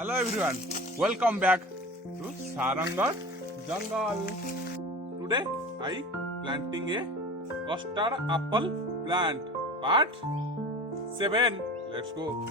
Hello everyone, welcome back to Sarangar Jungle. Today I planting a custard apple plant. Part 7. Let's go.